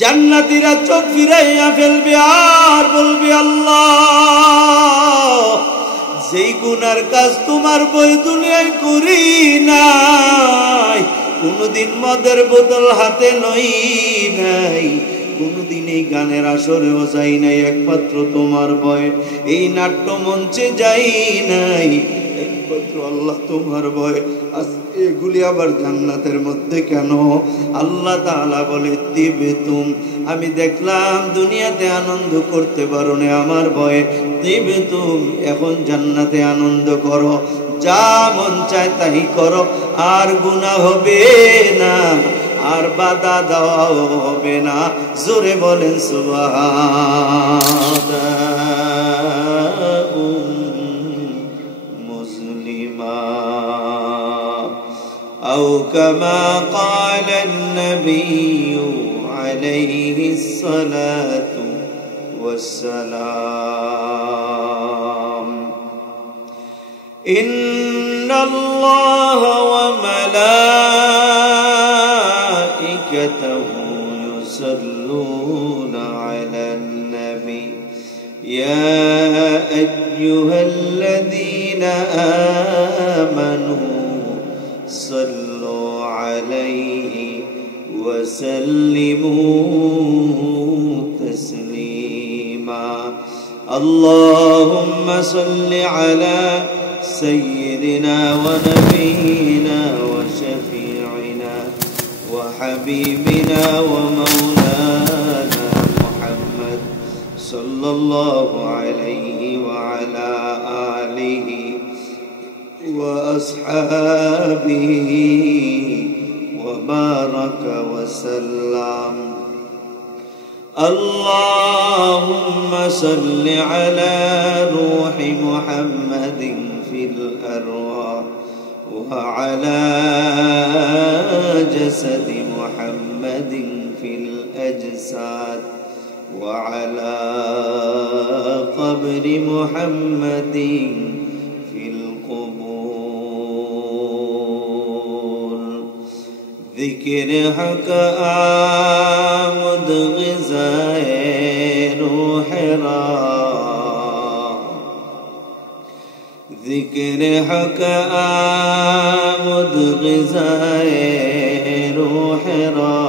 জান্নাতীরা চোখ ফিরাইয়া ফেলবে আর বলবে, আল্লাহ, যেই গুনার কাজ তোমার বই দুনিয়ায় করি নাই, কোনদিন মদের বোতল হাতে নই নাই, কোনদিন এই গানের আসরেও যাই নাই, একমাত্র তোমার ভয়ে এই নাট্য মঞ্চে যাই নাই, একমাত্র আল্লাহ তোমার ভয়ে এগুলি আবার জান্নাতের মধ্যে কেন? আল্লাহ তাআলা বলে, দিবে তুম, আমি দেখলাম দুনিয়াতে আনন্দ করতে পারো না আমার ভয়ে, দিবে তুম, এখন জান্নাতে আনন্দ করো, যা মন চায় তাই করো, আর গুনাহ হবে না, আর বাধা দেওয়াও হবে না। জোরে বলেন সুবহানাল্লাহ। মুসলিমা আও কামা ক্বালান নবিয়্যু আলাইহিস সালাতু ওয়াস সালাম। ইন্নাল্লাহা ওয়া মালাইকাতাহু يصلون على النبي يا أيها الذين آمنوا صلوا عليه وسلموا تسليما اللهم صل على سيدنا ونبينا وشفيعنا وحبيبنا ومولانا محمد صلى الله عليه وعلى آله وأصحابه وبارك وسلم. اللهم صل على روح محمد في الأرواح وعلى جسد محمد في الأجساد وعلى قبر محمد في القبور. ذكر حق آمد غذاء روح را، ذکر حق آمد غذاء روح را،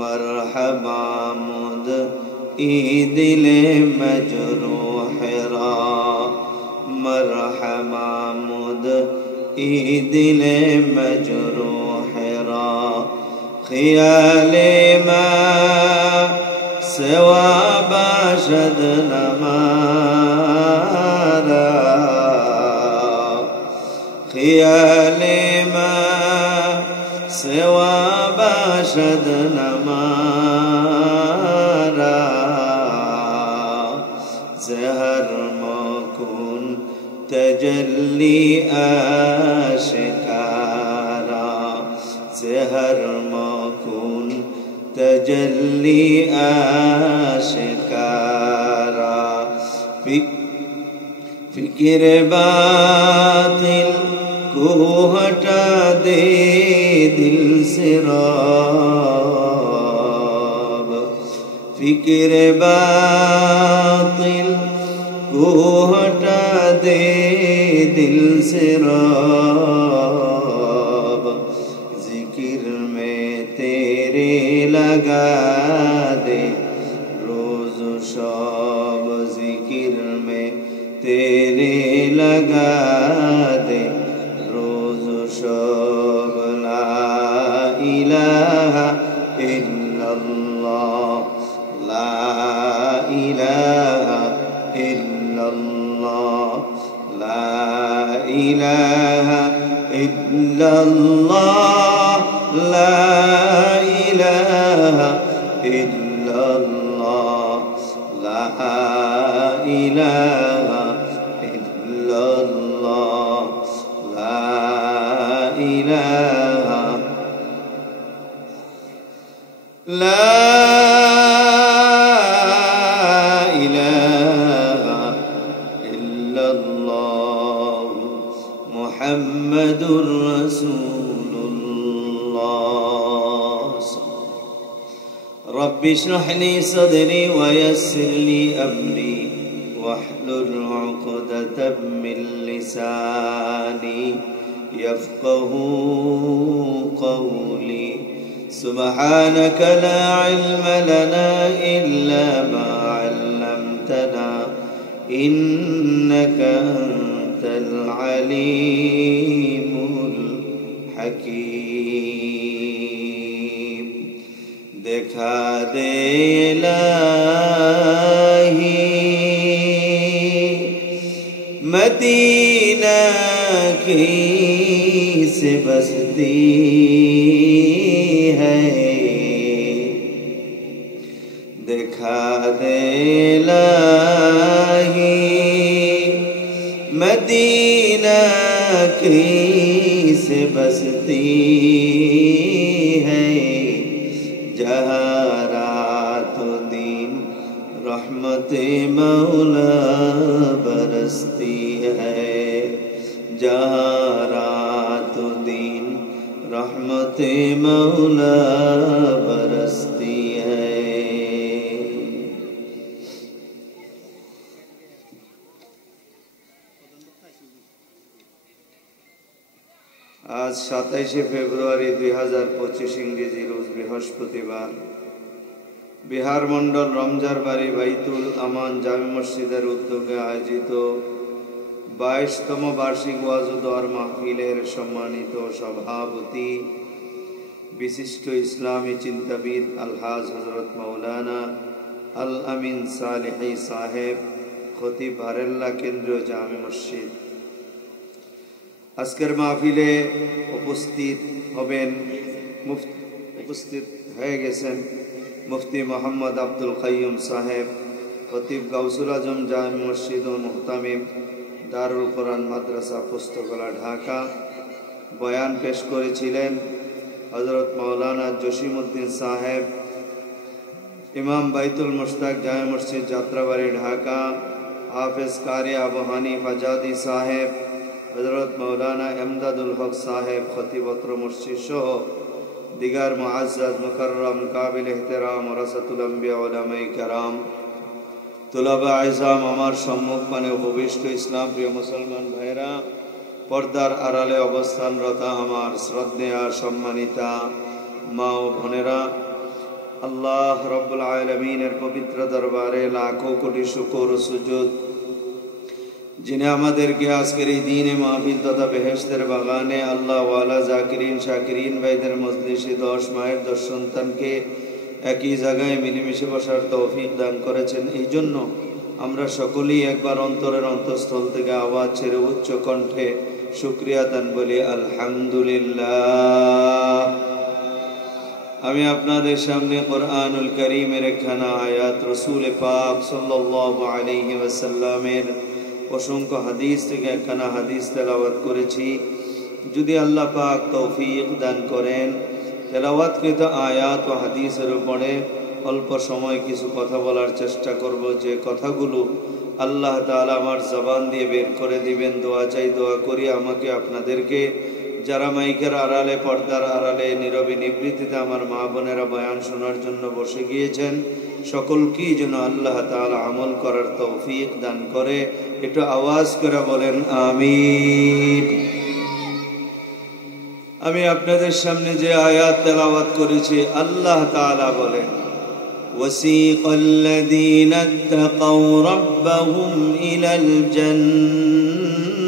مرحبا مد ای دل مجروح را، مرحبا مد ای دل مجروح را. خیال ما سوا باشد نمارا، خیال ما سوا باشد نمارا. زهر مکن تجلی آشکارا، زهر مکن تجلی آشکارا. فکر باطل کو ہٹا دے دل سے راب، فکر باطل کو ہٹا دے دل سے راب. ذکر میں تیرے لگا دے روز و شب، ذکر میں تیرے لگا دے روز و شب. لا الہ الا اللہ، لا الہ الا اللہ، لا الہ الا اللہ، لا الہ الا اللہ، لا الہ الا اللہ، لا الہ، لا الہ الا اللہ محمد رسول اللہ رب اشرح لي صدري ويسر لي أمري واحلل عقدة من لساني يفقهوا قولي سبحانك لا علم لنا إلا ما علمتنا إنك أنت العليم الحكيم देखा दे इलाही मदीना की से बसती है देखा दे इलाही मदीना की से बसती है जहाँ रात दिन रहमते मौला बरसती है जहाँ रात दिन रहमते मौला बरसती है। आज 27 फेब्रुआरी 2025 इंग्रेजी रोज बृहस्पतिवार बिहार मंडल रमजार बाड़ी बैतुल आमान जामे मस्जिदेर उद्योगे आयोजित 22तम वार्षिक वाज व दुआर महफिलेर सम्मानित सभापति विशिष्ट इस्लामी चिंताविद अलहाज हजरत मौलाना अल अमीन सालेही साहेब खतीब भारेल्ला केंद्रीय जामे मस्जिद आजकेर महफिले उपस्थित हबेन उपस्थित हये गेছেন मुफ्ती मोहम्मद आब्दुल कय्यूम साहेब खतीब गाउसुल आजम जामे मस्जिद व मुहतामिम दारुल कुरान माद्रासा पुस्तकालय ढाका बयान पेश करेছিলেন हजरत मौलाना जसीमुद्दीन साहेब इमाम बैतुल मुश्ताक जामे मस्जिद जात्राबाड़ी ढाका हाफिज कारी आबू हनीफ आजादी साहेब हजरत मौलाना एमदादुल हक साहेब खतीब अत्र मस्जिद सह दिगार मुअज्जज मुकर्रम काबिल एहतराम वरासातुल अंबिया उलामाए कराम तुलाबा आइजाम आमार सम्मुख माने उपविष्ट इस्लाम प्रिय मुसलमान भाईरा पर्दार आड़ाले अवस्थानरत आमार श्रद्धेया सम्मानिता मा ओ बोनेरा आल्लाह रब्बुल आलामीनेर पवित्र दरबारे लाखों कोटी शुक्र व सुजूद जिन्हें आमादेरके आजकेर এই দিনে মাহফিল तथा बेहेश्तेर बागाने अल्लाह वाला जाकिरीन शाकिरीन भाईदेर मजलिसे 10 मायेर 10 सन्तानके একই জায়গায় মিলেমিশে বসার তৌফিক দান করেছেন। এই জন্য আমরা সকলেই একবার অন্তরের অন্তঃস্থল থেকে আওয়াজ ছেড়ে উচ্চ কণ্ঠে শুকরিয়া দান বলি আলহামদুলিল্লাহ। আমি আপনাদের সামনে কুরআনুল কারীমের একখানা আয়াত রাসূল পাক সাল্লাল্লাহু আলাইহি ওয়াসাল্লামের असंख्य हादिस एकखाना हादिस तेलावत करेছি। যদি আল্লাহ পাক তৌফিক দান করেন তেলাওয়াতকৃত आयात व हादिसेर उपरे अल्प समय किछु कथा बोलार चेष्टा करब जे कथागुलो आल्लाह ताआला आमार जबान दिए बेर करे दिबेन। दोया चाই दोया करी आमाके आपनादेरके যারা মাইকের আড়ালে পর্দার আড়ালে নীরবে নিবৃত্তিতে আমার মা বোনেরা বয়ান শোনার জন্য বসে গিয়েছেন সকলকেই যেন আল্লাহ তাআলা আমল করার তৌফিক দান করে। একটু আওয়াজ করে বলেন আমিন। আমি আপনাদের সামনে যে আয়াত তেলাওয়াত করেছি আল্লাহ তাআলা বলেন ওয়াসিকাল্লাযীনা তাকাউ রাব্বাহুম ইলাল জান্নাতি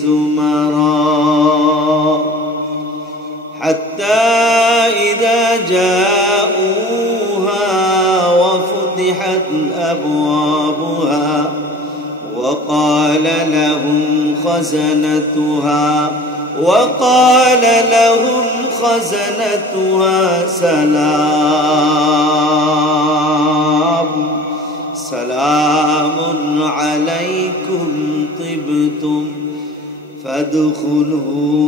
যুমারা হাত্তা ইযা জাউহা ওয়া ফুতিহাত আবওয়াবুহা وقال لهم خزنتها سلام عليكم طبتم فادخلوها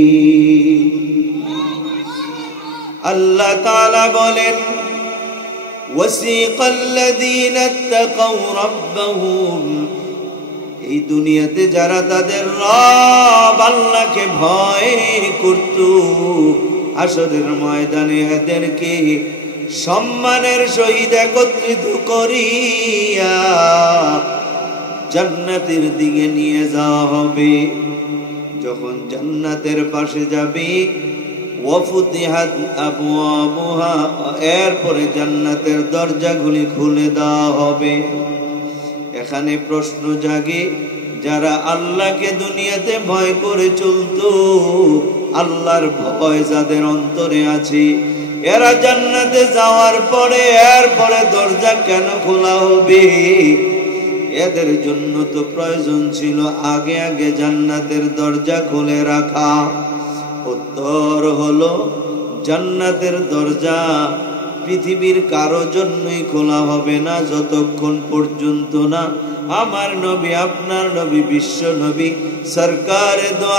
خالدين। আল্লাহ তাআলা বলেন وسيق الذين اتقوا ربهم এই দুনিয়াতে যারা তাদের রব আল্লাহকে ভয় করত, হাসরের ময়দানে এদেরকে সম্মানের সহিত একত্রিত করিয়া জান্নাতের দিকে নিয়ে যাওয়া হবে। যখন জান্নাতের পাশে যাবে, ওয়াফুতিহাত আবওয়াবুহা, এরপরে জান্নাতের দরজাগুলি খুলে দেওয়া হবে। এখানে প্রশ্ন জাগে, যারা আল্লাহকে দুনিয়াতে ভয় করে চলতো, আল্লাহর ভয় যাদের অন্তরে আছে, এরা জান্নাতে যাওয়ার পরে এরপরে দরজা কেন খোলা হবে? এদের জন্য তো প্রয়োজন ছিল আগে আগে জান্নাতের দরজা খুলে রাখা। উত্তর হলো, জান্নাতের দরজা পৃথিবীর কারো জন্যই খোলা হবে না যতক্ষণ পর্যন্ত না আমার নবী, আপনার নবী, বিশ্ব নবী সরকারে দো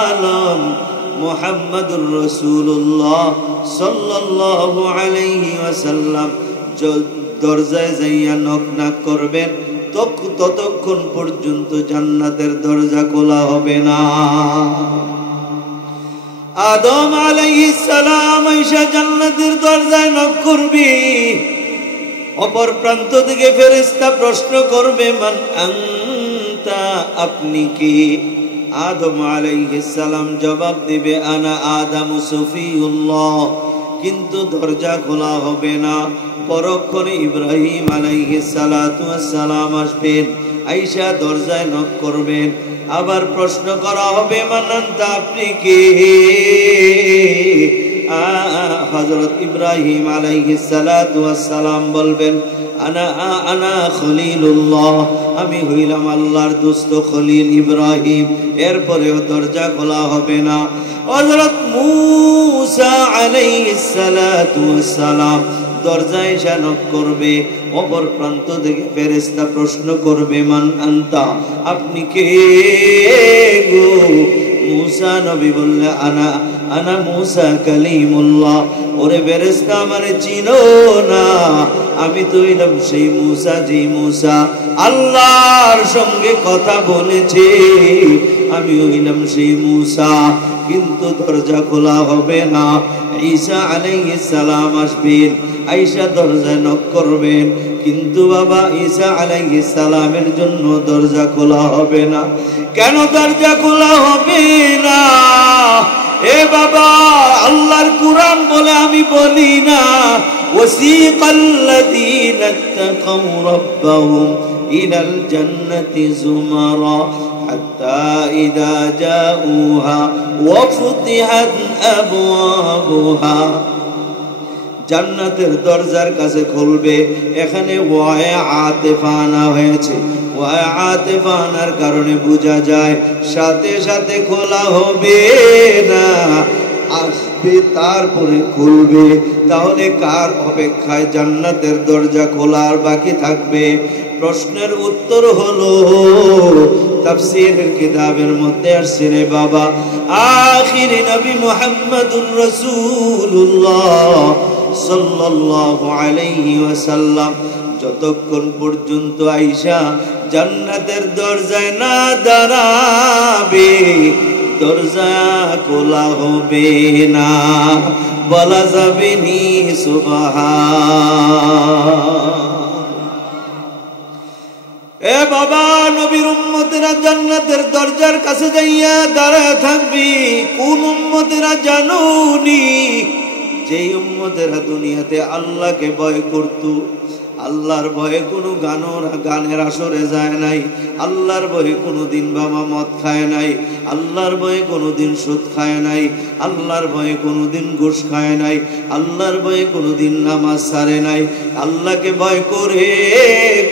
আলম মুহাম্মদুর রাসূলুল্লাহ সাল্লাল্লাহু আলাইহি ওয়াসাল্লাম দরজায় যাইয়া নক না করবেন, ততক্ষণ পর্যন্ত জান্নাতের দরজা খোলা হবে না। আদম আলাইহিস সালাম এসে জান্নাতের দরজায় নক করবে, অপর প্রান্ত থেকে ফেরেশতা প্রশ্ন করবে, মান আনতা, আপনি কি? আদম আলাইহিস সালাম জবাব দিবে, আনা আদামু সফিউল্লাহ। কিন্তু দরজা খোলা হবে না। পরক্ষণে ইব্রাহিম আলাইহিস সালাতু ওয়াস সালাম আসবেন, আয়েশা দরজায় নক করবেন, আবার প্রশ্ন করা হবে, মান আনতা, আপনি কে? হযরত ইব্রাহিম আলাইহিস সালাতু ওয়াস সালাম বলবেন, আনা খলিলুল্লাহ, আমি হইলাম আল্লাহর দোস্ত খলিল ইব্রাহিম। এরপরেও দরজা খোলা হবে না। হযরত মূসা আলাইহিস সালাতু ওয়াস সালাম দরজায় এসে নক করবে, অপর প্রান্ত থেকে ফেরেশতা প্রশ্ন করবে, মান আনতা, আপনি কে গো? মূসা নবী বললে, আনা মূসা কালিমুল্লাহ। ওরে ফেরেশতা, আমারে চিনো না? আমি তো হইলাম সেই মূসা, যেই মূসা আল্লাহর সঙ্গে কথা বলেছে, আমি হইলাম সেই মূসা। কিন্তু দরজা খোলা হবে না। ঈসা আলাইহিস সালাম আসবেন, আয়েশা দরজায় নক করবেন, কিন্তু বাবা ঈসা আলাইহিস সালামের জন্য দরজা খোলা হবে না। কেন দরজা খোলা হবে না? এ বাবা, আল্লাহর কুরআন বলে, আমি বলি না, ওয়াসিকাল্লাযীনা তাকাউ রাব্বাহুম ইলাল জান্নাতি যুমারা হাত্তা ইযা জাউহা ওয়াফুতিহাত আবওয়াবুহা। জান্নাতের দরজার কাছে খুলবে। এখানে ওয়ায়ে আতিফা আনা হয়েছে। ওয়ায়ে আতিফা আনার কারণে বোঝা যায় সাথে সাথে খোলা হবে না, আসবে তারপরে খুলবে। তাহলে কার অপেক্ষায় জান্নাতের দরজা খোলার বাকি থাকবে? প্রশ্নের উত্তর হলো, তাফসীরের কিতাবের মধ্যে আসছে রে বাবা, আখিরি নবী মুহাম্মদুর রাসূলুল্লাহ সাল্লাল্লাহু আলাইহি ওয়াসাল্লাম যতক্ষণ পর্যন্ত আয়েশা জান্নাতের দরজায় না দাঁড়াবে, দরজা খোলা হবে না, বলা যাবে নি সুবহান। এ বাবা, নবীর উম্মতেরা জান্নাতের দরজার কাছে যাইয়া দাঁড়ায় থাকবি। কোন উম্মতেরা জানুনি? যেই উম্মতেরা দুনিয়াতে আল্লাহকে ভয় করত, আল্লাহর ভয়ে কোনো গানের আসরে যায় নাই, আল্লাহর ভয়ে কোনোদিন বাবা মদ খায় নাই, আল্লাহর ভয়ে কোনোদিন সুদ খায় নাই, আল্লাহর ভয়ে কোনোদিন ঘুষ খায় নাই, আল্লাহর ভয়ে কোনোদিন নামাজ ছাড়ে নাই, আল্লাহকে ভয় করে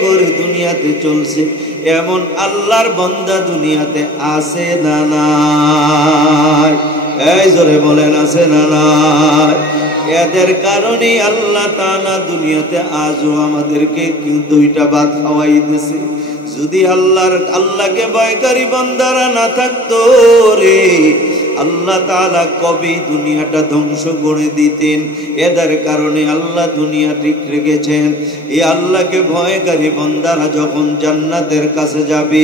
করে দুনিয়াতে চলছে, এমন আল্লাহর বান্দা দুনিয়াতে আছে না নাই? এই জোরে বলেন, আছে না নাই? এদের কারণে আল্লাহ তাআলা দুনিয়াতে আজও আমাদেরকে দুইটা ভাত খাওয়াইতেছে। যদি আল্লাহকে ভয়কারী বান্দারা না থাকতো রে, আল্লাহ তাআলা কবে দুনিয়াটা ধ্বংস করে দিতেন, এদের কারণে আল্লাহ দুনিয়া ঠিক রেখেছেন। এই আল্লাহকে ভয়কারী বান্দারা যখন জান্নাতের কাছে যাবে,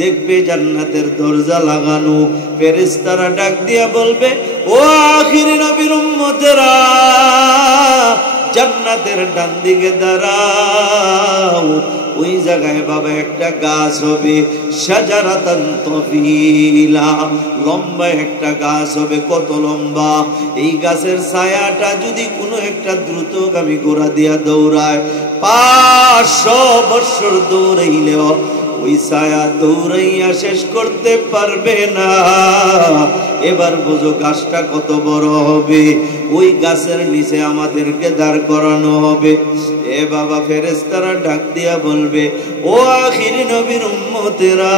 দেখবে জান্নাতের দরজা লাগানো, ফেরেশতারা ডাক দিয়া বলবে, ও আখির নবীর উম্মতেরা, জান্নাতের ডান দিকে দাঁড়াও। ওই জায়গায় বাবা একটা গাছ হবে, শাজারাতান তাফিলা, লম্বা একটা গাছ হবে। কত লম্বা! এই গাছের ছায়াটা যদি কোনো একটা দ্রুতগামী ঘোড়া দিয়া দৌড়ায়, 500 বছর দৌড়াইলেও ওই ছায়া দৌড়াইয়া শেষ করতে পারবে না। এবার বোঝো গাছটা কত বড় হবে। ওই গাছের নিচে আমাদেরকে দাঁড় করানো হবে। এ বাবা, ফেরেশতারা ডাক দিয়া বলবে, ও আখির নবীর উম্মতেরা,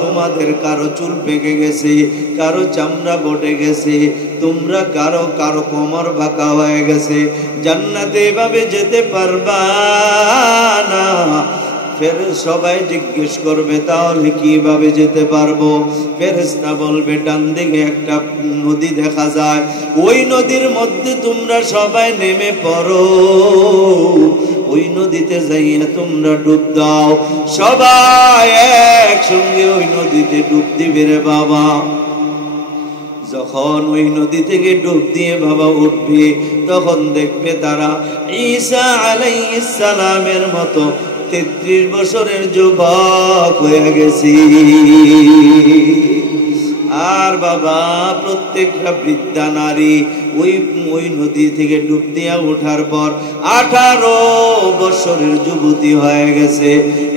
তোমাদের কারো চুল পেকে গেছে, কারো চামড়া বটে গেছে, তোমরা কারো কারো কোমর বাঁকা হয়ে গেছে, জান্নাতে এভাবে যেতে পারবা না। ফের সবাই জিজ্ঞেস করবে, তাহলে কিভাবে যেতে পারবো? ফেরেশতা বলবে, ডান দিকে একটা নদী দেখা যায়, ওই নদীর মধ্যে তোমরা সবাই নেমে পড়ো, ওই নদীতে যাইয়া তোমরা ডুব দাও। সবাই একসঙ্গে ওই নদীতে ডুব দিবে রে বাবা। যখন ওই নদী থেকে ডুব দিয়ে বাবা উঠবে, তখন দেখবে তারা ঈসা আলাইহিস সালামের মতো 33 বছরের যুবক হয়ে গেছি। আর বাবা, প্রত্যেকটা বৃদ্ধা নারী ওই নদী থেকে ডুব দিয়া ওঠার পর 18 বছরের যুবতী হয়ে গেছে।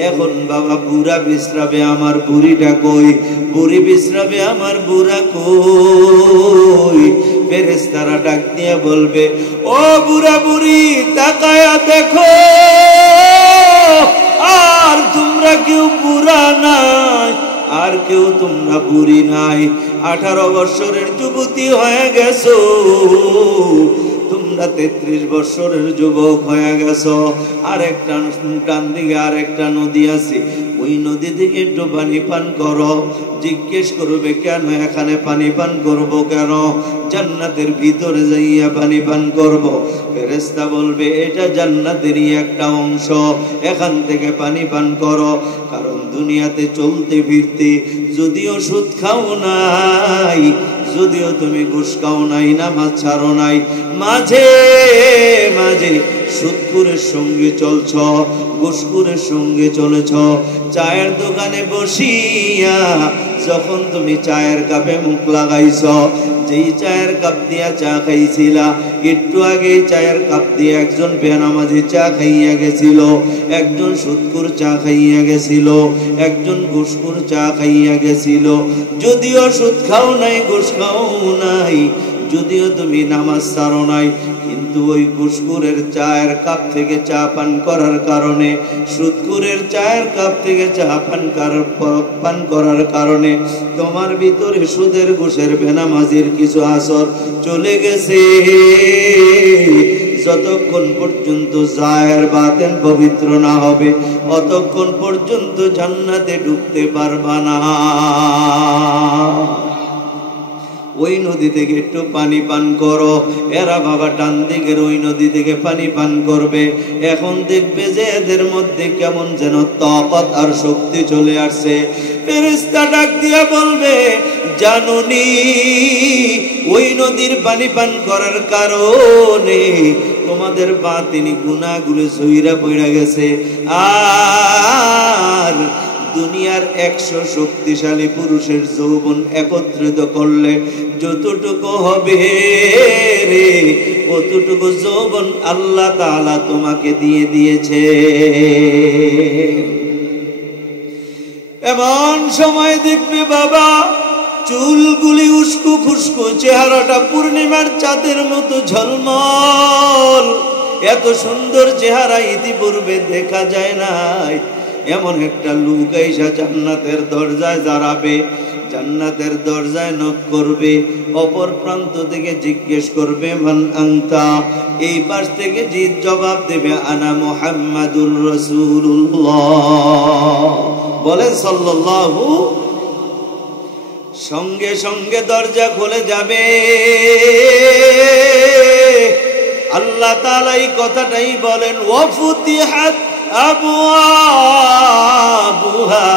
এখন বাবা, বুড়া বিশ্রাবে, আমার বুড়িটা কই? বুড়ি বিশ্রাবে, আমার বুড়া কই? ফেরেশতারা ডাক দিয়া বলবে, ও বুড়া বুড়ি, তাকায়া দেখো, আর তোমরা কেউ বুড়া নাই, আর কেউ তোমরা বুড়ি নাই। 18 বছরের যুবতী হয়ে গেছো, তোমরা 33 বছরের যুবক হয়ে গেছো। আর একটা ডান দিকে আর একটা নদী আছে, ওই নদী থেকে একটু পানি পান করো। জিজ্ঞেস করবে, কেন এখানে পানি পান করব? কেন? জান্নাতের ভিতরে যাইয়া পানি পান করব। ফেরেশতা বলবে, এটা জান্নাতেরই একটা অংশ, এখান থেকে পানি পান করো। কারণ দুনিয়াতে চলতে ফিরতে যদিও সুদ খাও নাই, যদিও তুমি ঘুষ খাও নাই, নামাজ ছাড়ো নাই, মাঝে মাঝে সুদখোরের সঙ্গে চলছ, ঘুষখোরের সঙ্গে চলেছ। চায়ের দোকানে বসিয়া যখন তুমি চায়ের কাপে মুখ লাগাইছ, যেই চায়ের কাপ দিয়া চা খাইছিলা, একটু আগে চায়ের কাপ দিয়ে একজন বেনামাজি চা খাইয়া গেছিল, একজন সুদখোর চা খাইয়া গেছিল, একজন ঘুষখোর চা খাইয়া গেছিল। যদিও সুদ খাও নাই, ঘুষ খাও নাই, যদিও তুমি নামাজ ছাড়ো নাই, কিন্তু ওই ঘুষখোরের চায়ের কাপ থেকে চা পান করার কারণে, সুদখোরের চায়ের কাপ থেকে চা পান করার কারণে তোমার ভিতরে সুদের ঘুষের বেনামাজির কিছু আসর চলে গেছে। যতক্ষণ পর্যন্ত জাহের বাতেন পবিত্র না হবে, অতক্ষণ পর্যন্ত জান্নাতে ঢুকতে পারবা না। ওই নদী থেকে একটু পানি পান করো। এরা বাবা ডান দিকের ওই নদী থেকে পানি পান করবে। এখন দেখবে যে এদের মধ্যে কেমন যেন তাকত আর শক্তি চলে আসছে। ফেরেশতা ডাক দিয়া বলবে, জানুনি ওই নদীর পানি পান করার কারণে তোমাদের বাতিনি গুনাহগুলো সইরা পড়া গেছে। আর দুনিয়ার 100 শক্তিশালী পুরুষের যৌবন একত্রিত করলে যতটুকু হবে রে, অতটুকু যৌবন আল্লাহ তাআলা তোমাকে দিয়ে দিয়েছে। এমন সময় দেখবে বাবা, চুলগুলি উস্কো খুস্কো, চেহারাটা পূর্ণিমার চাঁদের মতো ঝলমল। এত সুন্দর চেহারা ইতিপূর্বে দেখা যায় নাই। এমন একটা লোক আইসা জান্নাতের দরজায় দাঁড়াবে, জান্নাতের দরজায় নক করবে। অপর প্রান্ত থেকে জিজ্ঞেস করবে, মান আনতা? এই পাশ থেকে জিদ জবাব দেবে, আনা মুহাম্মাদুর রাসূলুল্লাহ। বলেন সাল্লাল্লাহু। সঙ্গে সঙ্গে দরজা খুলে যাবে। আল্লাহ তাআলা এই কথাটাই বলেন, ওয়াফুতিহাত আবওয়াবুহা,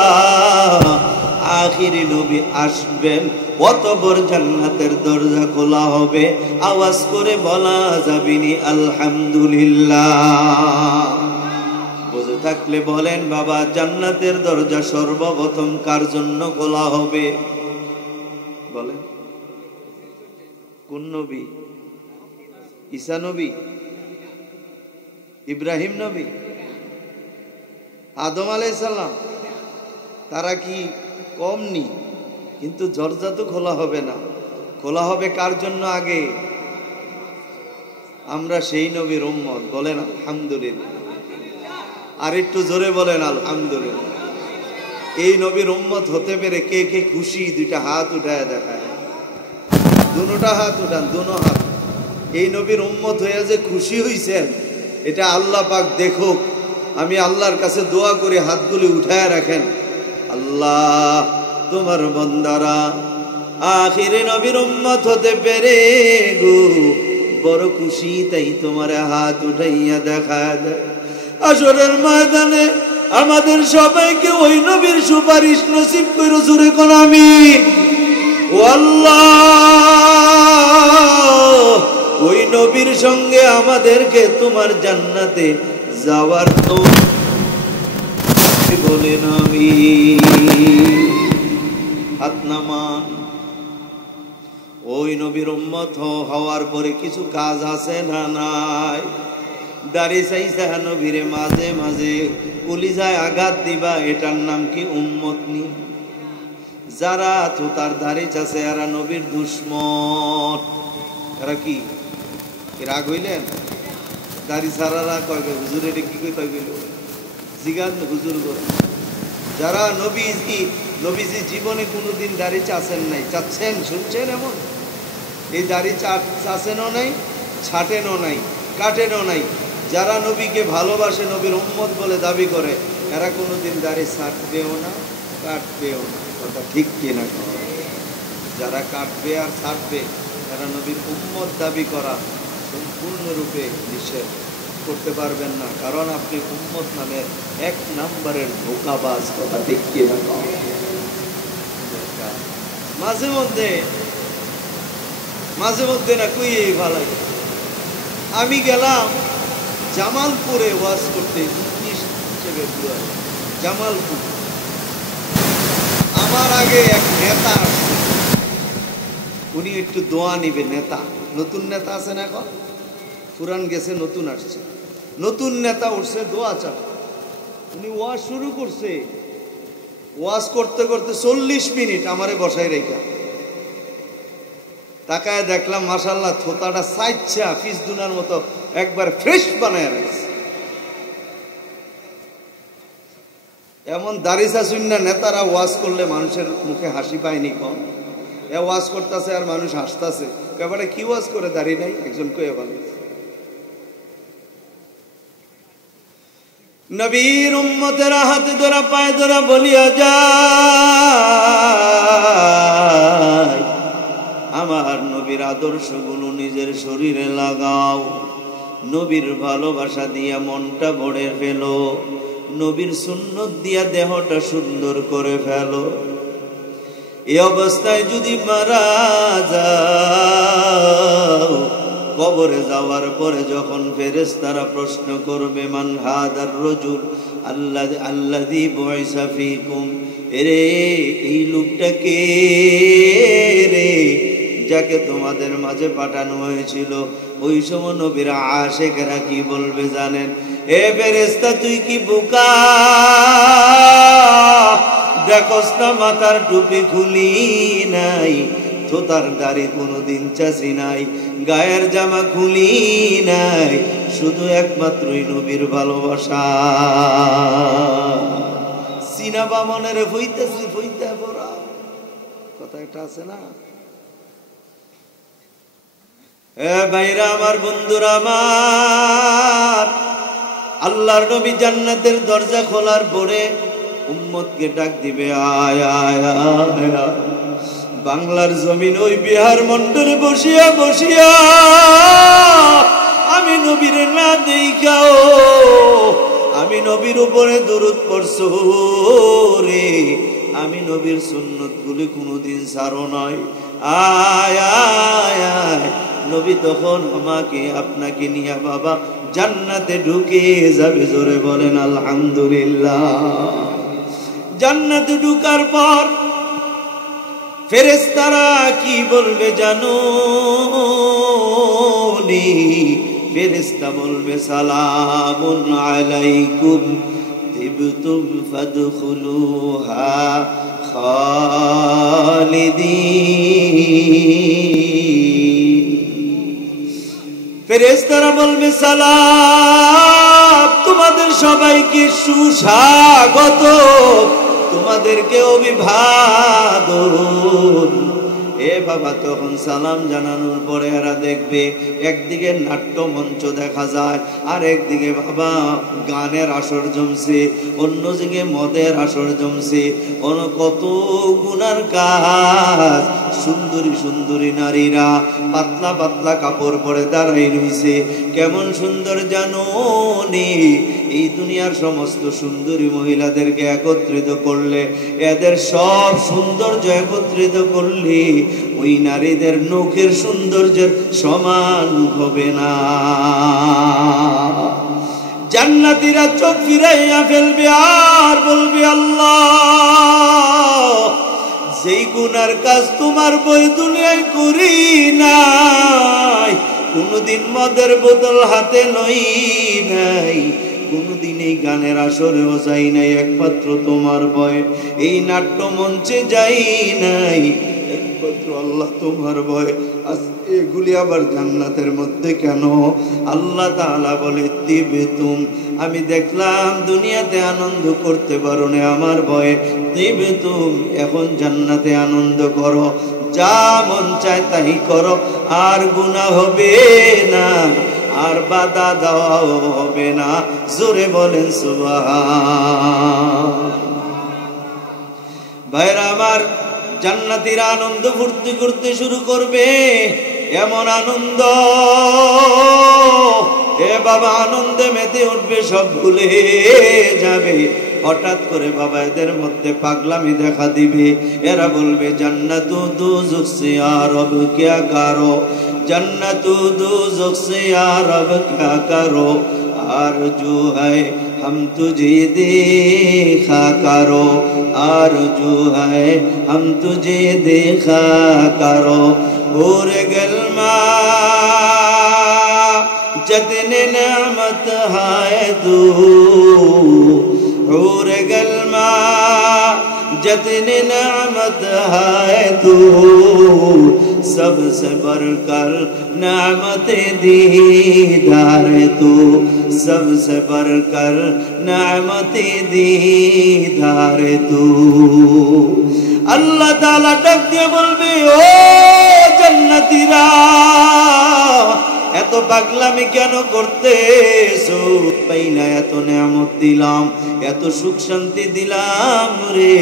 আখিরি নবী আসবেন, অতঃপর জান্নাতের দরজা খোলা হবে, আওয়াজ করে বলা যাবেনি আলহামদুলিল্লাহ। বুঝে থাকলে বলেন বাবা, জান্নাতের দরজা সর্বপ্রথম কার জন্য খোলা হবে? বলেন কোন নবী? ঈসা নবী, ইব্রাহিম নবী, আদম আলাইহিস সালাম? তারা কি কম নি? কিন্তু দরজা তো খোলা হবে না। খোলা হবে কার জন্য আগে? আমরা সেই নবীর উম্মত। বলেন আলহামদুলিল্লাহ। আর একটু জোরে বলেন আলহামদুলিল্লাহ। এই নবীর উম্মত হতে পেরে কে কে খুশি? দুইটা হাত উঠায় দেখায়, দুটা হাত উঠান, দুনো হাত। এই নবীর উম্মত হয়ে যে খুশি হইছেন, এটা আল্লাহ পাক দেখুক। আমি আল্লাহর কাছে দোয়া করি, হাতগুলি উঠায় রাখেন। আল্লাহ, তোমার বান্দারা আখিরে নবীর উম্মত হতে পেরে গো বড় খুশি, তাই তোমার হাত উঠাইয়া দেখা দেয়। আসরের ময়দানে আমাদের সবাইকে ওই নবীর সুপারিশ নসিব কইরো, জোরে কোন আমিন। ও আল্লাহ, ওই নবীর সঙ্গে আমাদেরকে তোমার জান্নাতে যাওয়ার তো বলেন আমিন। হাত নামান। ওই নবীর উম্মত হওয়ার পরে কিছু কাজ আছে না নাই? দাড়ি চাইছা নবীরে মাঝে মাঝে কলিজায় আঘাত দিবা, এটার নাম কি উম্মত নি? যারা তো তার দাড়ি চাচ্ছে এরা নবীর দুশ্মন। এরা কি রাগ হইলেন? দাড়ি ছাড়ারা কয় হুজুর এটা কি কই কইল জিগান হুজুর করে। যারা নবীজি জীবনে কোনোদিন দাড়ি চাচ্ছেন নাই, চাচ্ছেন, শুনছেন এমন? এই দাড়ি চাচ্ছেনও নাই, ছাটেনও নাই, কাটেনও নাই। যারা নবীকে ভালোবাসে, নবীর উম্মত বলে দাবি করে, এরা কোনোদিন দাড়ি ছাটবেও না, কাটবেও না। কথা ঠিক কিনা? যারা কাটবে আর ছাটবে, এরা নবীর উম্মত দাবি করা সম্পূর্ণরূপে নিষেধ। করতে পারবেন না, কারণ আপনি উম্মত নামের এক নম্বরের ধোঁকাবাজ। কথা ঠিক কিনা? মাঝে মধ্যে না কুই ভালো। আমি গেলাম জামালপুরে ওয়াজ করতে, 29 ফেব্রুয়ারি জামালপুর। আমার আগে এক নেতা আসছে, উনি একটু দোয়া নিবে। নেতা, নতুন নেতা আছে না, এখন পুরান গেছে, নতুন আসছে। নতুন নেতা উঠছে, দোয়া চাবে। উনি ওয়াজ শুরু করছে, ওয়াজ করতে করতে 40 মিনিট আমারে বসায় রেখা। তাকায় দেখলাম মাশাআল্লাহ থোতাটা সাইচ্ছা পিস দুনার মতো একবার ফ্রেশ বানায় রাখছে। এমন দাড়িসা শূন্য নেতারা ওয়াজ করলে মানুষের মুখে হাসি পায়নি কম? এ ওয়াজ করতেছে আর মানুষ হাসতেছে, এবারে কি ওয়াজ করে দাড়ি নাই? একজন কয়ে বলে নবীর উম্মতের হাতে ধরা পায়ে ধরা বলিয়া যায়, আমার নবীর আদর্শগুলো নিজের শরীরে লাগাও, নবীর ভালোবাসা দিয়া মনটা ভরে ফেলো, নবীর সুন্নত দিয়া দেহটা সুন্দর করে ফেলো। এই অবস্থায় যদি মারা যাও, কবরে যাওয়ার পরে যখন ফেরেশতারা প্রশ্ন করবে মান হাদার রাজুল আল্লাযী বুইসা ফীকুম, এরে এই লোকটা কে রে যাকে তোমাদের মাঝে পাঠানো হয়েছিল? ওই সময় নবীর আশিকরা কি বলবে জানেন? এ ফেরেশতা তুই কি বোকা? দেখোস না মাথার টুপি খুলি নাই, থোতার দাড়ি কোনোদিন চাচি নাই, গায়ের জামা খুলি নাই, শুধু একমাত্রই নবীর ভালোবাসা। সিনা বামনের হইতেছি হইতে পড়া কথা একটা আছে না? এ ভাইরা আমার, বন্ধুরা আমার, আল্লাহর নবী জান্নাতের দরজা খোলার পরে উম্মতকে ডাক দিবে, আয় আয় আয়। বাংলার জমিন ওই বিহার মন্ডলে বসিয়া বসিয়া আমি নবীর না দেখাও আমি নবীর উপরে দরুদ পড়ছো রে, আমি নবীর সুন্নত গুলি কোনোদিন ছাড়ো নাই। আয় আয় আয়, নবী তখন আমাকে আপনাকে নিয়ে বাবা জান্নাতে ঢুকে যাবে। জোরে বলেন আলহামদুলিল্লাহ। জান্নাতে ঢুকার পর ফেরেশতারা কি বলবে জানো নি? ফেরেশতা বলবে সালামুন আলাইকুম তিবতুম ফাদখুলুহা খালিদিন। ফেরেশতারা বলবে সালাম, তোমাদের সবাইকে সুস্বাগত, তোমাদেরকে অভিবাদন। এ বাবা, তখন সালাম জানানোর পরে এরা দেখবে একদিকে নাট্য মঞ্চ দেখা যায়, আর একদিকে বাবা গানের আসর জমছে, অন্যদিকে মদের আসর জমছে, কত গুনার কাজ। সুন্দরী সুন্দরী নারীরা পাতলা পাতলা কাপড় পরে দাঁড়াই রইছে। কেমন সুন্দর জানো নি? এই দুনিয়ার সমস্ত সুন্দরী মহিলাদেরকে একত্রিত করলে, এদের সব সৌন্দর্য একত্রিত করলে ওই নারীদের নখের সৌন্দর্যের সমান হবে না। জান্নাতীরা চোখ ফিরাইয়া ফেলবে আর বলবে আল্লাহ, যেই গুনার কাজ তোমার বই দুনিয়ায় করি নাই, কোনদিন মদের বোতল হাতে নই নাই, কোনদিন এই গানের আসরেও যাই নাই, একমাত্র তোমার ভয়ে এই নাট্য মঞ্চে যাই নাই, একমাত্র আল্লাহ তোমার ভয়ে। এগুলি আবার জান্নাতের মধ্যে কেন? আল্লাহ তাআলা বলে দিবে তুম, আমি দেখলাম দুনিয়াতে আনন্দ করতে পারো না আমার ভয়ে, দিবে তুম এখন জান্নাতে আনন্দ করো, যা মন চায় তাই করো, আর গুনাহ হবে না, আর বাধা দেওয়া হবে না। জোরে বলেন সুবহান। ভাইরা আমার, জান্নাতীরা আনন্দ ফুর্তি করতে শুরু করবে। এমন আনন্দ, এ বাবা আনন্দে মেতে উঠবে, সব ভুলে যাবে। হঠাৎ করে বাবা এদের মধ্যে পাগলামি দেখা দিবে। এরা বলবে জান্নাতু দুযুখ সে আরব क्या करो, जन्नतु दोज़ख से यारब क्या करो, आरज़ू है हम तुझे देखा करो, आरज़ू है हम तुझे देखा करो। भूरे गलमा जतने नेमत है तू, भूरे गलमा जतने नेमत है तू, सबसे बढ़कर नेमते दीदार तू, सबसे बढ़कर नेमते दीदार तू। अल्लाह ताला डाक दिए बोलबे, ओ জান্নাতীরা এত পাগলামি কেন করতেছো? পাইনা এত নিয়ামত দিলাম, এত সুখ শান্তি দিলাম রে,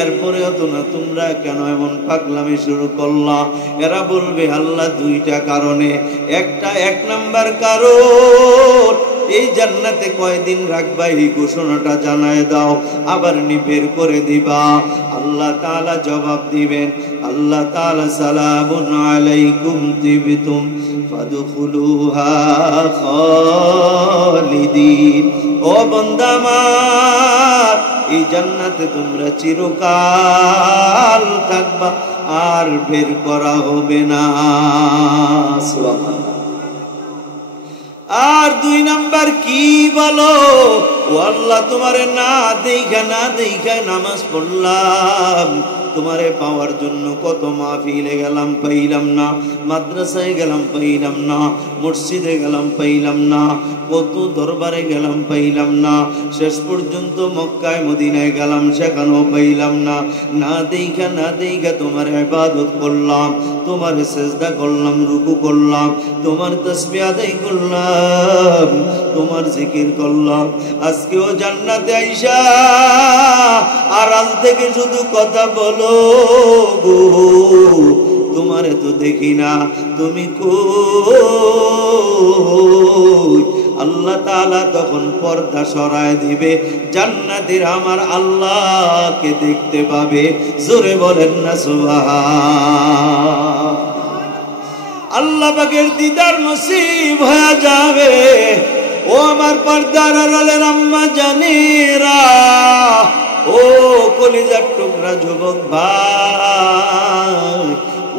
এরপরে তো না তোমরা কেন এমন পাগলামি শুরু করলা? এরা বলবে আল্লাহ দুইটা কারণে। এক নাম্বার কারণ, এই জান্নাতে কয়দিন রাখবা এই ঘোষণাটা জানায় দাও, আবার বের করে দিবা। আল্লাহ তাআলা জবাব দিবেন, আল্লাহ তাআলা সালামুন আলাইকুম তিবতুম ফাদখুলুহা খালিদিন। ও বান্দা আমার, এই জান্নাতে তোমরা চিরকাল থাকবা, আর বের করা হবে না। সুবহানাল্লাহ। আর দুই নাম্বার কি বলো? ও আল্লাহ, তোমারে না দেখা নামাজ পড়লাম, তোমারে পাওয়ার জন্য কত মাহফিলে গেলাম পাইলাম না, মাদ্রাসায় গেলাম পাইলাম না, মসজিদে গেলাম পাইলাম না, কত দরবারে গেলাম পাইলাম না, শেষ পর্যন্ত মক্কায় মদিনায় গেলাম সেখানেও পাইলাম না। না দেখা তোমার ইবাদত করলাম, তোমার সেজদা করলাম, রুকু করলাম, তোমার তাসবিহ আদায় করলাম, তোমার জিকির করলাম। আজকেও জান্নাতে আইসা আড়াল থেকে শুধু কথা বলো গো, তোমারে তো দেখি না, তুমি কই? আল্লাহ তাআলা তখন পর্দা সরায় দিবে, জান্নাতের আমার আল্লাহকে দেখতে পাবে। জোরে বলেন না সুবহান। আল্লাহ পাকের দিদার নসিব হয়ে যাবে। ও আমার পর্দার আড়ালের আম্মা জানেরা, ও কলিজার টুকরা যুবক ভাই,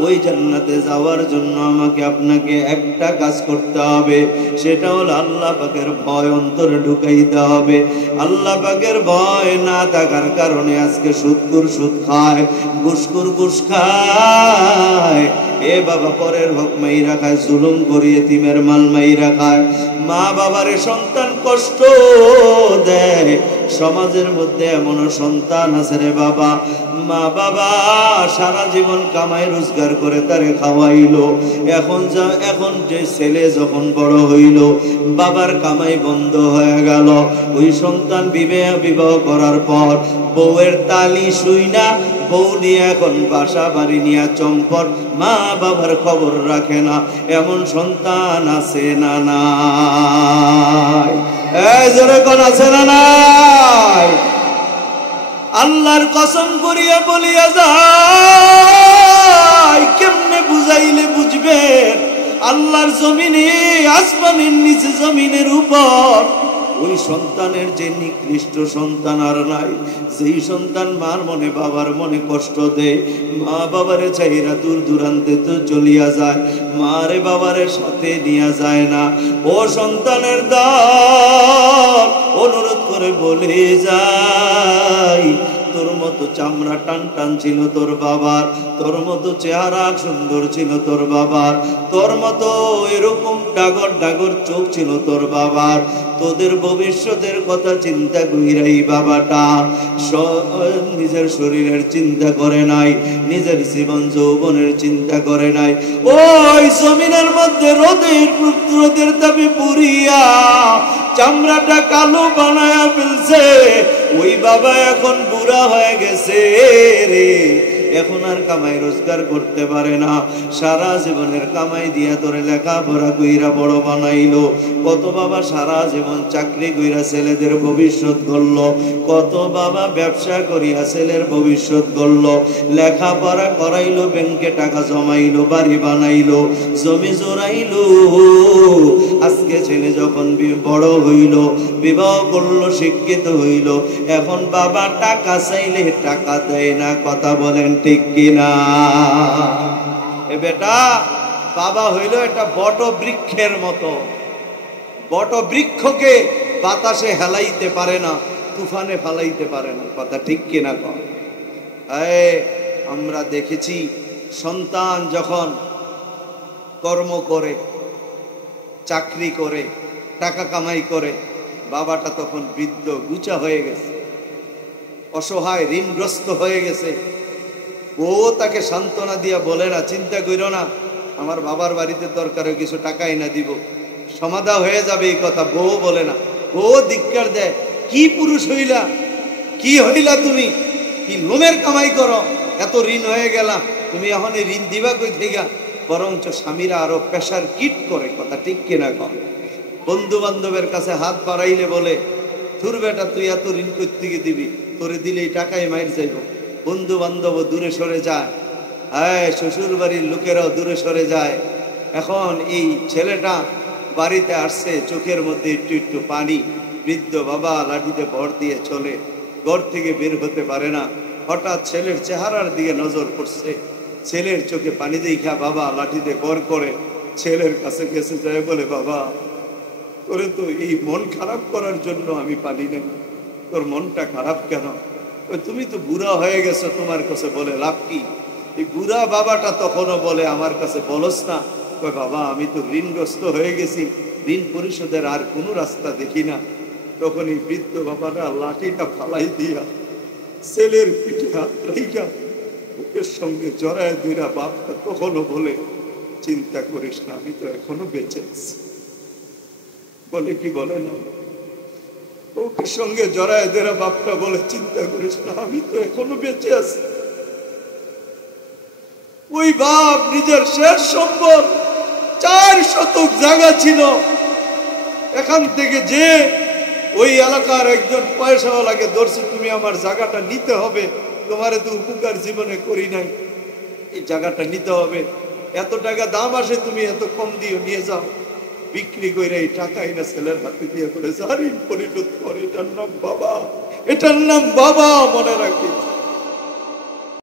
ওই জান্নাতে যাওয়ার জন্য আমাকে আপনাকে একটা কাজ করতে হবে, সেটা হলো আল্লাহ পাকের ভয় অন্তরে ঢুকাইতে হবে। আল্লাহ পাকের ভয় না থাকার কারণে আজকে সুদখোর সুদ খায়, ঘুষখোর ঘুষ খায়, এ বাবা পরের হক মাইরা খায়, জুলুম করে এতিমের মাল মাইরা খায়, মা বাবারে সন্তান কষ্ট দেয়। সমাজের মধ্যে এমন সন্তান আছে রে বাবা, মা বাবা সারা জীবন কামাই রোজগার করে তারে খাওয়াইলো, এখন যে ছেলে যখন বড় হইল, বাবার কামাই বন্ধ হয়ে গেল, ওই সন্তান বিবাহ করার পর বউয়ের তালি শুই না, বউ নিয়ে এখন বাসা বাড়ি নিয়ে চম্পট, মা বাবার খবর রাখে না, এমন সন্তান আছে না নাই? এই জোরে কোন আছে না নাই? আল্লাহর কসম করিয়া বলিয়া যায়, কেমনে বুঝাইলে বুঝবেন? আল্লাহর জমিনে, আসমানের নিচে, জমিনের উপর ওই সন্তানের যে নিকৃষ্ট সন্তান আর নাই, যেই সন্তান মার মনে বাবার মনে কষ্ট দেয়, মা বাবারে চাইরা দূর দূরান্তে তো চলিয়া যায়, মারে বাবারে সাথে নিয়ে যায় না, ও সন্তানের দল অনুরোধ করে বলে যায়, তোর মতো চামড়া টান টান ছিল তোর বাবার, তোর মতো চেহারা সুন্দর ছিল তোর বাবার, তোর মতো এরকম ডাগর ডাগর চোখ ছিল তোর বাবার, তোদের ভবিষ্যতের কথা চিন্তা কইরাই বাবাটা নিজের শরীরের চিন্তা করে নাই, নিজের জীবন যৌবনের চিন্তা করে নাই, ওই জমিনের মধ্যে রোদের তাপে পুরিয়া চামড়াটা কালো বানায়া ফেলছে। ওই বাবা এখন বুড়া হয়ে গেছে রে, এখন আর কামাই রোজগার করতে পারে না, সারা জীবনের কামাই দিয়া তোরে লেখাপড়া কইরা বড় বানাইলো, কত বাবা সারা জীবন চাকরি কইরা ছেলেদের ভবিষ্যৎ গড়ল, কত বাবা ব্যবসা করিয়া ছেলের ভবিষ্যৎ গড়ল, লেখাপড়া করাইলো, ব্যাংকে টাকা জমাইলো, বাড়ি বানাইলো, জমি জোড়াইলো। আজকে ছেলে যখন বড় হইল, বিবাহ করলো, শিক্ষিত হইল, এখন বাবা টাকা চাইলে টাকা দেয় না। কথা বলেন ঠিক কিনা? এ বেটা, বাবা হইল একটা বট বৃক্ষের মতো, বট বৃক্ষকে বাতাসে হেলাইতে পারে না, তুফানে ফালাইতে পারে না। কথা ঠিক কিনা? আমরা দেখেছি সন্তান যখন কর্ম করে, চাকরি করে, টাকা কামাই করে, বাবাটা তখন বৃদ্ধ গুচা হয়ে গেছে, অসহায় ঋণগ্রস্ত হয়ে গেছে, ও তাকে সান্ত্বনা দিয়া বলে না, চিন্তা করো না, আমার বাবার বাড়িতে দরকারে কিছু টাকাই না দিব, সমাধা হয়ে যাবে, এই কথা বউ বলে না। ও ধিক্কার দেয়, কি পুরুষ হইলা, কি হইলা তুমি, কি লোমের কামাই করো, এত ঋণ হয়ে গেলাম, তুমি এখন ঋণ দিবা কই থেকে? বরঞ্চ স্বামীরা আরো প্রেশার কিট করে। কথা ঠিক কিনা? কম বন্ধু বান্ধবের কাছে হাত বাড়াইলে বলে, তোর বেটা তুই এত ঋণ করতে গিয়ে দিবি, তোরে দিলে এই টাকাই মাইর যাইব। বন্ধু বান্ধব দূরে সরে যায়, শ্বশুর বাড়ির লোকেরাও দূরে সরে যায়। এখন এই ছেলেটা বাড়িতে আসছে, চোখের মধ্যে একটু একটু পানি, বৃদ্ধ বাবা লাঠিতে ভর দিয়ে চলে, ঘর থেকে বের হতে পারে না। হঠাৎ ছেলের চেহারার দিকে নজর পড়ছে, ছেলের চোখে পানি দেখা বাবা লাঠিতে ভর করে ছেলের কাছে গেছে, যায় বলে, বাবা তোরে তো এই মন খারাপ করার জন্য আমি পারি না, তোর মনটা খারাপ কেন? তুমি তো বুড়া হয়ে গেছো, তোমার কাছে বলে লাভ কি? এই বুড়া বাবাটা তখনও বলে, আমার কাছে বলস না। বাবা আমি তো ঋণগ্রস্ত হয়ে গেছি, ঋণ পরিশোধের আর কোনো রাস্তা দেখি না। তখন এই বৃদ্ধ বাবাটা লাঠিটা ফালাই দিয়া ছেলের পিঠে হাত রাইখা বুকের সঙ্গে জড়ায় ধরা বাপটা তখনও বলে, চিন্তা করিস না, আমি তো এখনো বেঁচে আছি। বলে কি বলে না? বুকের সঙ্গে জড়ায় ধরা বাপটা বলে, চিন্তা করিস না, আমি তো এখনো বেঁচে আছি। ওই বাপ নিজের শেষ সম্পদ 4 শতক জায়গা ছিল, এখান থেকে যে ওই এলাকার একজন পয়সাওয়ালাকে ধরছে, তুমি আমার জায়গাটা নিতে হবে, তোমার তো উপকার জীবনে করি নাই, এই জায়গাটা নিতে হবে, এত টাকা দাম আসে, তুমি এত কম দিও, নিয়ে যাও। বিক্রি করে এই টাকা এনে ছেলের হাতে দিয়ে করে ঋণ পরিশোধ করে। এটার নাম বাবা, এটার নাম বাবা, মনে রাখি।